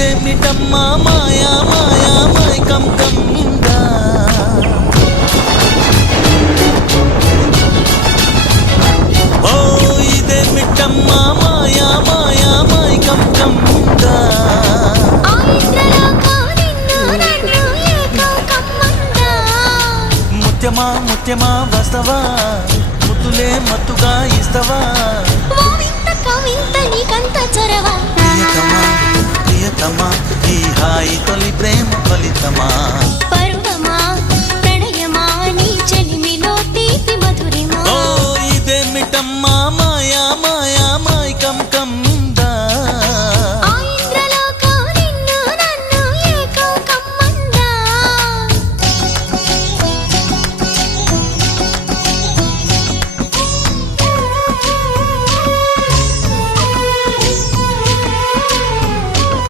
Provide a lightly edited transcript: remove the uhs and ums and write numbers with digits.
ఇదేమిటమ్మా మాయా మాయా మైకం కమ్మిందా ఓ ఇదేమిటమ్మా మాయా మాయా మైకం కమ్మిందా ముత్యమా ముత్యమా వస్తవా ముద్దులే మత్తుగా ఇస్తవా ప్రియతమా ప్రియతమా ఈ హాయి తొలి ప్రేమ ఫలితమా